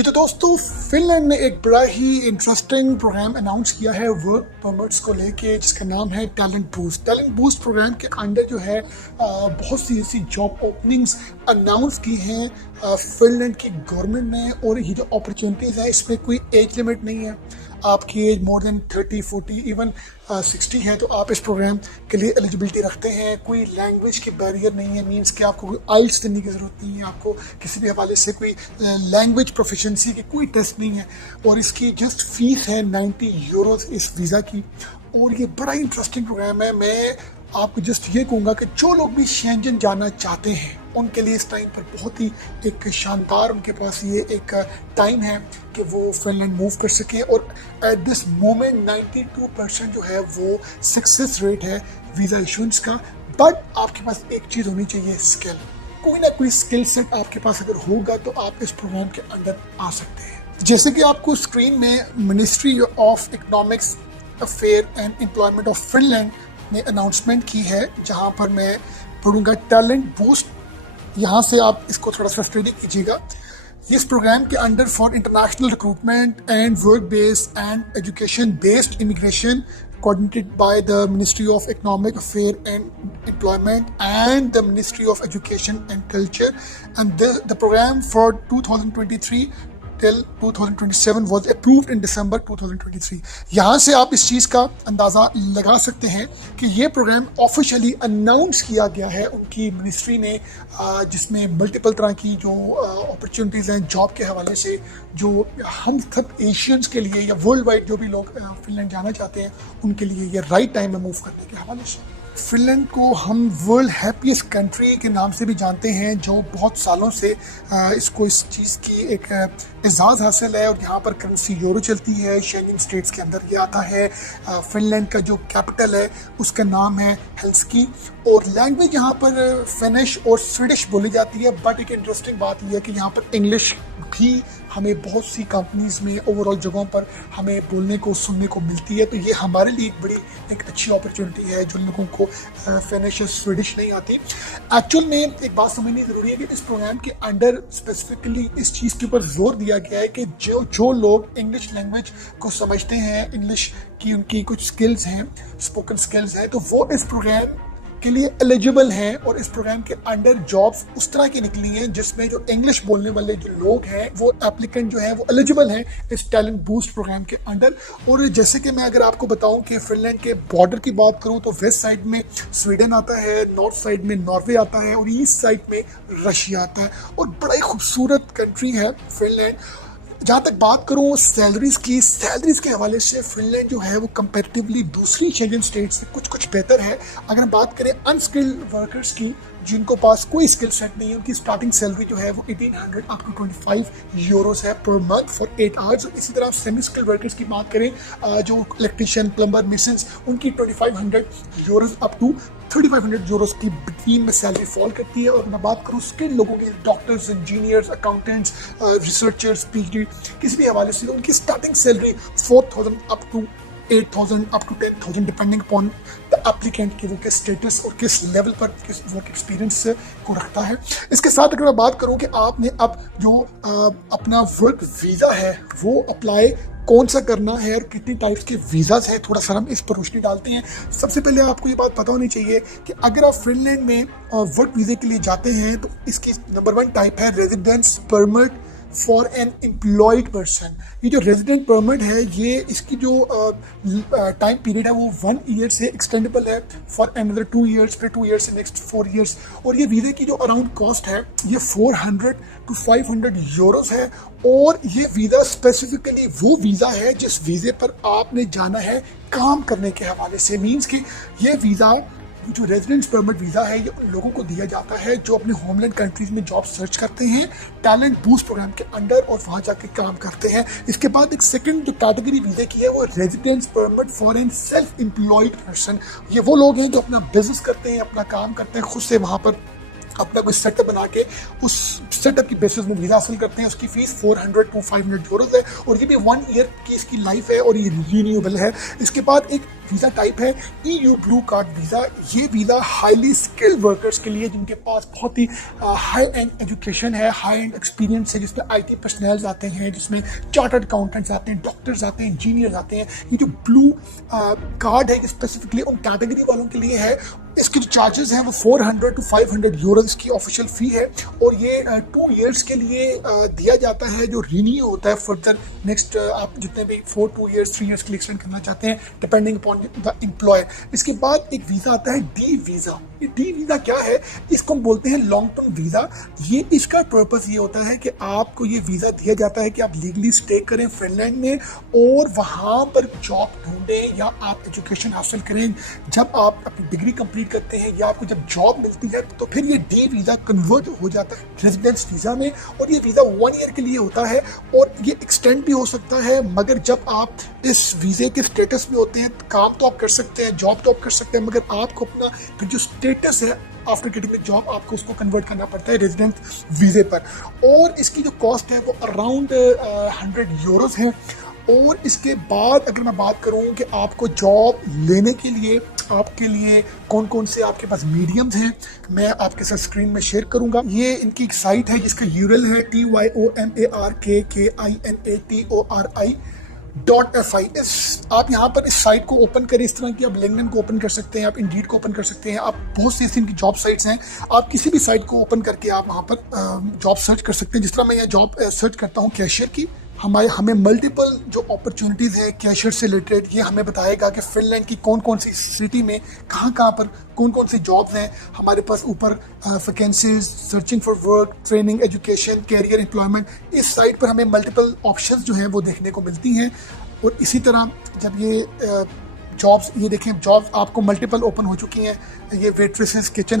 जी तो दोस्तों, फिनलैंड ने एक बड़ा ही इंटरेस्टिंग प्रोग्राम अनाउंस किया है वर्क परमिट्स को लेके, जिसका नाम है talent boost. Talent boost program के अंडर जो है बहुत सी ऐसी जॉब ओपनिंग्स अनाउंस की हैं फिनलैंड की गवर्नमेंट ने। और ये जो अपॉर्चुनिटीज़ है इसमें कोई एज लिमिट नहीं है। आपकी एज मोर देन 30, 40, इवन 60 है तो आप इस प्रोग्राम के लिए एलिजिबिलिटी रखते हैं। कोई लैंग्वेज की बैरियर नहीं है, मींस कि आपको कोई आइल्स देने की ज़रूरत नहीं है, आपको किसी भी हवाले से कोई लैंग्वेज प्रोफिशेंसी की कोई टेस्ट नहीं है। और इसकी जस्ट फीस है 90 यूरोज़ इस वीज़ा की। और ये बड़ा इंटरेस्टिंग प्रोग्राम है। मैं आपको जस्ट ये कहूँगा कि जो लोग भी शेंजन जाना चाहते हैं उनके लिए इस टाइम पर बहुत ही एक शानदार उनके पास ये एक टाइम है कि वो फिनलैंड मूव कर सके। और एट दिस मोमेंट 92% जो है वो सक्सेस रेट है वीज़ा इशुएंस का। बट आपके पास एक चीज़ होनी चाहिए, स्किल। कोई ना कोई स्किल सेट आपके पास अगर होगा तो आप इस प्रोग्राम के अंदर आ सकते हैं। जैसे कि आपको स्क्रीन में ministry of economics affair and employment of Finland ने अनाउंसमेंट की है, जहां पर मैं पढ़ूंगा टैलेंट बूस्ट। यहाँ से आप इसको थोड़ा सा स्टडी कीजिएगा। इस प्रोग्राम के under for international recruitment and work based and education based immigration coordinated by the Ministry of Economic Affairs and Employment and the Ministry of Education and Culture, and the program for 2023 till 2027 was approved in December 2023। यहाँ से आप इस चीज़ का अंदाज़ा लगा सकते हैं कि ये प्रोग्राम ऑफिशियली अनाउंस किया गया है उनकी मिनिस्ट्री ने, जिसमें मल्टीपल तरह की जो अपॉर्चुनिटीज़ हैं जॉब के हवाले से, जो हम सब एशियंस के लिए या वर्ल्ड वाइड जो भी लोग फिनलैंड जाना चाहते हैं उनके लिए ये राइट टाइम है मूव करने के हवाले से। फिनलैंड को हम वर्ल्ड हैप्पीएस्ट कंट्री के नाम से भी जानते हैं, जो बहुत सालों से इसको इस चीज़ की एक एजाज़ हासिल है। और यहाँ पर करेंसी यूरो चलती है, शेंजन स्टेट्स के अंदर ये आता है। फिनलैंड का जो कैपिटल है उसका नाम है हेल्सिंकी। और लैंग्वेज यहाँ पर फिनिश और स्वीडिश बोली जाती है। बट एक इंटरेस्टिंग बात यह है कि यहाँ पर इंग्लिश भी हमें बहुत सी कंपनीज में ओवरऑल जगहों पर हमें बोलने को सुनने को मिलती है। तो ये हमारे लिए एक बड़ी एक अच्छी अपॉर्चुनिटी है जो लोगों को फिनिश या स्वीडिश नहीं आती। एक्चुअल में एक बात समझनी ज़रूरी है कि इस प्रोग्राम के अंडर स्पेसिफिकली इस चीज़ के ऊपर जोर दिया गया है कि जो लोग इंग्लिश लैंग्वेज को समझते हैं, इंग्लिश की उनकी कुछ स्किल्स हैं, स्पोकन स्किल्स हैं, तो वो इस प्रोग्राम के लिए एलिजिबल हैं। और इस प्रोग्राम के अंडर जॉब्स उस तरह की निकली हैं जिसमें जो इंग्लिश बोलने वाले जो लोग हैं वो एप्लीकेंट जो है वो एलिजिबल हैं इस टैलेंट बूस्ट प्रोग्राम के अंडर। और जैसे कि मैं अगर आपको बताऊं कि फिनलैंड के बॉर्डर की बात करूं तो वेस्ट साइड में स्वीडन आता है, नॉर्थ साइड में नॉर्वे आता है और ईस्ट साइड में रशिया आता है। और बड़ा ही खूबसूरत कंट्री है फिनलैंड। जहाँ तक बात करूँ सैलरीज़ के हवाले से फिनलैंड जो है वो कंपैरेटिवली दूसरी शेंजन स्टेट से कुछ बेहतर है। अगर हम बात करें अनस्किल्ड वर्कर्स की, जिनको पास कोई स्किल सेट नहीं है, उनकी स्टार्टिंग सैलरी जो है वो 1800 अप टू 25 यूरोस है पर मंथ फॉर 8 आवर्स। इसी तरह सेमी स्किल्ड वर्कर्स की बात करें, जो इलेक्ट्रिशियन, प्लम्बर, मिशंस, उनकी 2500 यूरोस अप टू 3500 यूरोस की बिटवीन में सैलरी फॉल करती है। और मैं बात करूँ स्किल्ड लोगों की, doctors, engineers, accountants, researchers, PhD, किसी भी हवाले से उनकी starting salary 4000 up to 8000 up to 10,000 depending upon the applicant कि वो किस स्टेटस और किस लेवल पर किस वर्क एक्सपीरियंस को रखता है। इसके साथ अगर मैं बात करूं कि आपने अब जो अपना वर्क वीज़ा है वो अप्लाई कौन सा करना है और कितनी टाइप्स के वीज़ाज हैं, थोड़ा सा हम इस पर रोशनी डालते हैं। सबसे पहले आपको ये बात पता होनी चाहिए कि अगर आप फिनलैंड में वर्क वीज़े के लिए जाते हैं तो इसकी नंबर 1 टाइप है residence permit for an employed person. ये जो रेजिडेंट परमिट है ये इसकी जो टाइम पीरियड है वो 1 ईयर से एक्सटेंडेबल है फॉर अनदर 2 ईयर्स, फिर 2 ईयर्स से नेक्स्ट 4 ईयर्स। और ये वीज़े की जो अराउंड कॉस्ट है ये 400 to 500 यूरोस है। और ये वीज़ा स्पेसिफिकली वो वीज़ा है जिस वीज़े पर आपने जाना है काम करने के हवाले से। मीन्स कि ये वीज़ा जो रेजिडेंस परमिट वीज़ा है ये उन लोगों को दिया जाता है जो अपने होमलैंड कंट्रीज में जॉब सर्च करते हैं टैलेंट बूस्ट प्रोग्राम के अंडर और वहाँ जाके काम करते हैं। इसके बाद एक सेकंड जो कैटेगरी वीज़े की है वो residence permit for an self employed person. ये वो लोग हैं जो अपना बिजनेस करते हैं, अपना काम करते हैं, खुद से वहाँ पर अपना कोई सेटअप बना के उस सेटअप की बेसिस में वीज़ा हासिल करते हैं। उसकी फ़ीस 400 to 500 यूरोज़ है और ये भी 1 ईयर की इसकी लाइफ है और ये रीन्यूएबल है। इसके बाद एक वीज़ा टाइप है EU ब्लू कार्ड वीज़ा। ये वीज़ा हाईली स्किल्ड वर्कर्स के लिए जिनके पास बहुत ही हाई एंड एजुकेशन है, हाई एंड एक्सपीरियंस है, जिसमें IT पर्सनल्स आते हैं, जिसमें चार्टर्ड अकाउंटेंट्स आते हैं, डॉक्टर्स आते हैं, इंजीनियर्स आते हैं। ये जो ब्लू कार्ड है ये स्पेसिफिकली उन कैटेगरी वालों के लिए है। इसके जो चार्जेस हैं वो 400 to 500 यूरोज़ की ऑफिशियल फ़ी है और ये 2 इयर्स के लिए दिया जाता है, जो रिन्यू होता है फर्दर नेक्स्ट आप जितने भी 2 इयर्स 3 इयर्स के लिए एक्सटेंड करना चाहते हैं डिपेंडिंग अपॉन द एम्प्लॉयर। इसके बाद एक वीज़ा आता है डी वीज़ा। ये डी वीज़ा क्या है? इसको हम बोलते हैं लॉन्ग टर्म वीज़ा। ये इसका पर्पस ये होता है कि आपको ये वीज़ा दिया जाता है कि आप लीगली स्टे करें फिनलैंड में और वहाँ पर जॉब ढूंढें या आप एजुकेशन हासिल करें। जब आप अपनी डिग्री कंप्लीट करते हैं या आपको जब जॉब मिलती है तो फिर ये डी वीज़ा कन्वर्ट हो जाता है रेजिडेंस वीज़ा में और ये वीज़ा 1 ईयर के लिए होता है और ये एक्सटेंड भी हो सकता है। मगर जब आप इस वीज़े के स्टेटस में होते हैं, काम तो आप कर सकते हैं, जॉब तो आप कर सकते हैं, मगर आपको अपना फिर जो स्टेटस है आफ्टर गेटिंग द जॉब आपको उसको कन्वर्ट करना पड़ता है रेजिडेंट वीज़े पर। और इसकी जो कॉस्ट है वो अराउंड 100 यूरोज़ है। और इसके बाद अगर मैं बात करूं कि आपको जॉब लेने के लिए आपके लिए कौन कौन से आपके पास मीडियम्स हैं, मैं आपके साथ स्क्रीन में शेयर करूंगा। ये इनकी एक साइट है जिसका यूआरएल है TYOMARKKINATORI.fi। इस आप यहाँ पर इस साइट को ओपन करें, इस तरह की आप लिंक्डइन को ओपन कर सकते हैं, आप इंडीड को ओपन कर सकते हैं, आप बहुत सी इनकी जॉब साइट्स हैं, आप किसी भी साइट को ओपन करके आप वहाँ पर जॉब सर्च कर सकते हैं। जिस तरह मैं यहाँ जॉब सर्च करता हूँ कैशियर की, हमें मल्टीपल जो अपॉर्चुनिटीज़ है कैशियर से रिलेटेड ये हमें बताएगा कि फिनलैंड की कौन कौन सी सिटी में कहाँ पर कौन कौन सी जॉब्स हैं हमारे पास ऊपर vacancies, searching for work, training, education, career, employment. इस साइट पर हमें मल्टीपल ऑप्शंस जो हैं वो देखने को मिलती हैं। और इसी तरह जब ये जॉब्स ये देखें, जॉब्स आपको मल्टीपल ओपन हो चुकी हैं। ये वेट्रेस किचन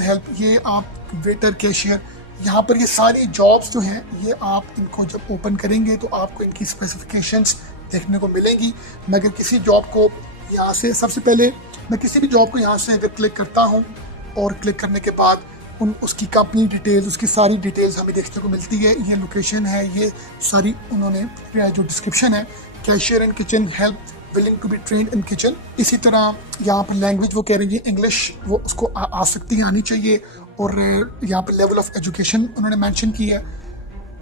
हेल्प, ये आप वेटर, कैशियर, यहाँ पर ये सारी जॉब्स जो हैं ये आप इनको जब ओपन करेंगे तो आपको इनकी स्पेसिफिकेशंस देखने को मिलेंगी। मगर किसी जॉब को यहाँ से सबसे पहले मैं किसी भी जॉब को यहाँ से अगर क्लिक करता हूँ और क्लिक करने के बाद उसकी कंपनी डिटेल्स, उसकी सारी डिटेल्स हमें देखने को मिलती है। ये लोकेशन है, ये सारी उन्होंने जो डिस्क्रिप्शन है, cashier and kitchen help, willing to be trained in kitchen. इसी तरह यहाँ पर लैंग्वेज वो कह रही है इंग्लिश, वो उसको आ सकती है, आनी चाहिए। और यहाँ पर लेवल ऑफ एजुकेशन उन्होंने मेंशन की है।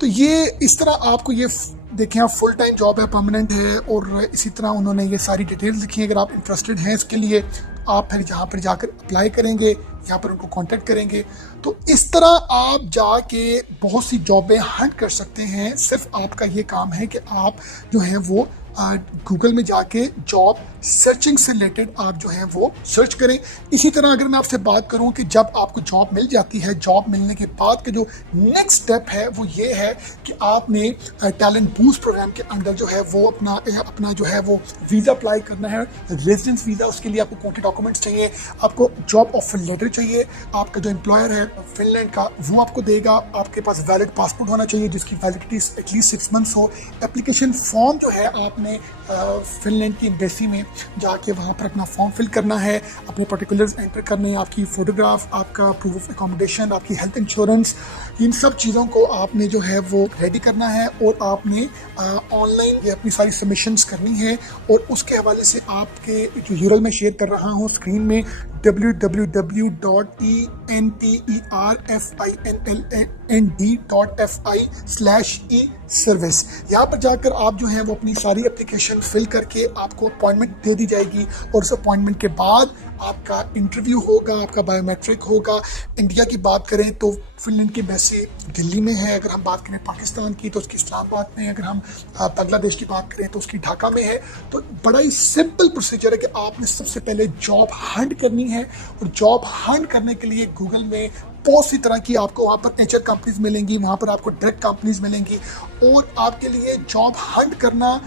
तो ये इस तरह आपको ये देखें, आप फुल टाइम जॉब है, परमानेंट है। और इसी तरह उन्होंने ये सारी डिटेल्स लिखी है। अगर आप इंटरेस्टेड हैं इसके लिए आप फिर जहाँ पर जाकर अप्लाई करेंगे, यहाँ पर उनको कांटेक्ट करेंगे। तो इस तरह आप जाके बहुत सी जॉबें हंट कर सकते हैं। सिर्फ आपका ये काम है कि आप जो है वो गूगल में जाके जॉब सर्चिंग से रिलेटेड आप जो है वो सर्च करें। इसी तरह अगर मैं आपसे बात करूं कि जब आपको जॉब मिल जाती है, जॉब मिलने के बाद का जो नेक्स्ट स्टेप है वो ये है कि आपने टैलेंट बूस्ट प्रोग्राम के अंदर जो है वो अपना जो है वो वीज़ा अप्लाई करना है, रेजिडेंस वीज़ा। उसके लिए आपको कौन से डॉक्यूमेंट्स चाहिए? आपको जॉब ऑफर लेटर चाहिए, आपका जो एम्प्लॉयर है फिनलैंड का वो आपको देगा। आपके पास वैलिड पासपोर्ट होना चाहिए जिसकी वैलिडिटी एटलीस्ट 6 मंथ्स हो। एप्लीकेशन फॉर्म जो है आपने फिनलैंड की एम्बेसी में जाके वहाँ पर अपना फॉर्म फिल करना है, अपने पर्टिकुलर्स एंटर करने हैं, आपकी फ़ोटोग्राफ, आपका प्रूफ ऑफ एकोमोडेशन, आपकी हेल्थ इंश्योरेंस, इन सब चीज़ों को आपने जो है वो रेडी करना है। और आपने ऑनलाइन ये अपनी सारी सबमिशंस करनी है। और उसके हवाले से आपके जो यूआरएल में शेयर कर रहा हूँ स्क्रीन में, www.enterfinland.fi/e-service, यहाँ पर जाकर आप जो है वो अपनी सारी एप्लीकेशन फिल करके आपको अपॉइंटमेंट दे दी जाएगी। और उस अपॉइंटमेंट के बाद आपका इंटरव्यू होगा, आपका बायोमेट्रिक होगा। इंडिया की बात करें तो फिनलैंड की एम्बेसी दिल्ली में है, अगर हम बात करें पाकिस्तान की तो उसकी इस्लामाबाद में है, अगर हम बांग्लादेश की बात करें तो उसकी ढाका में है। तो बड़ा ही सिंपल प्रोसीजर है कि आपने सबसे पहले जॉब हंट करनी है। और जॉब हंट करने के लिए गूगल में बहुत सी तरह की आपको वहाँ पर एचआर कंपनीज मिलेंगी, वहाँ पर आपको डायरेक्ट कंपनीज मिलेंगी। और आपके लिए जॉब हंट करना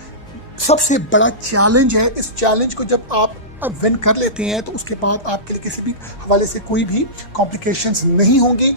सबसे बड़ा चैलेंज है। इस चैलेंज को जब आप विन कर लेते हैं तो उसके बाद आपके लिए किसी भी हवाले से कोई भी कॉम्प्लिकेशंस नहीं होंगी।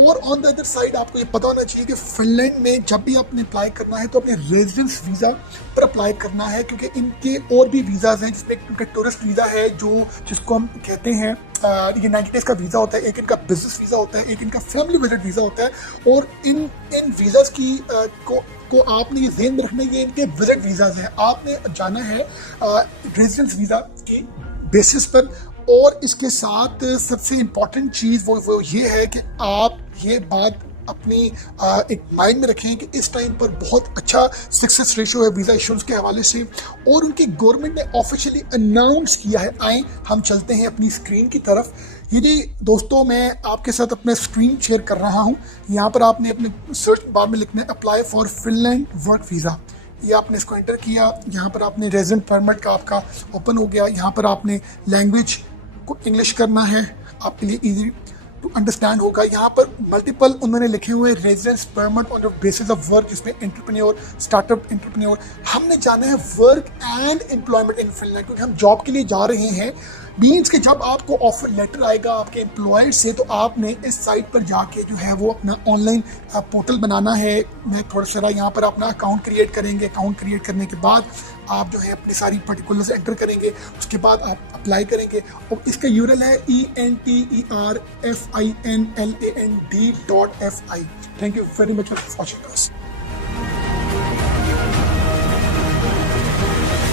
और ऑन द अदर साइड आपको ये पता होना चाहिए कि फिनलैंड में जब भी आपने अप्लाई करना है तो अपने रेजिडेंस वीज़ा पर अप्लाई करना है, क्योंकि इनके और भी वीज़ाज हैं जिसमें इनका टूरिस्ट वीज़ा है जिसको हम कहते हैं ये 90 डेज का वीज़ा होता है, एक इनका बिजनेस वीज़ा होता है, एक इनका फैमिली विजिट वीज़ा होता है। और इन वीज़ाज़ की को आपने ये ध्यान में रखना है, ये इनके विजिट वीज़ाज़ हैं। आपने जाना है रेजिडेंस वीज़ा की बेसिस पर। और इसके साथ सबसे इम्पॉर्टेंट चीज़ वो ये है कि आप ये बात अपनी एक माइंड में रखें कि इस टाइम पर बहुत अच्छा सक्सेस रेशो है वीज़ा इशूज़ के हवाले से, और उनकी गवर्नमेंट ने ऑफिशियली अनाउंस किया है। आए हम चलते हैं अपनी स्क्रीन की तरफ। ये जी दोस्तों, मैं आपके साथ अपना स्क्रीन शेयर कर रहा हूँ। यहाँ पर आपने अपने सर्च बार में लिखना है apply for Finland work visa. ये आपने इसको एंटर किया, यहाँ पर आपने रेजिडेंट परमिट का आपका ओपन हो गया। यहाँ पर आपने लैंग्वेज को इंग्लिश करना है, आपके लिए ईजी टू अंडरस्टैंड होगा। यहाँ पर मल्टीपल उन्होंने लिखे हुए residence permit on the basis of work, जिसमें एंटरप्रेन्योर, स्टार्टअप एंटरप्रेन्योर। हमने जाना है work and employment in Finland, क्योंकि हम जॉब के लिए जा रहे हैं। मीन्स कि जब आपको ऑफर लेटर आएगा आपके एम्प्लॉयर से, तो आपने इस साइट पर जाके जो है वो अपना ऑनलाइन पोर्टल बनाना है। मैं थोड़ा सा यहाँ पर अपना अकाउंट क्रिएट करेंगे। अकाउंट क्रिएट करने के बाद आप जो है अपनी सारी पर्टिकुलर्स एंटर करेंगे। उसके बाद आप अप्लाई करेंगे, और इसका यूआरएल है enterfinland.fi। Thank you very much for watching us.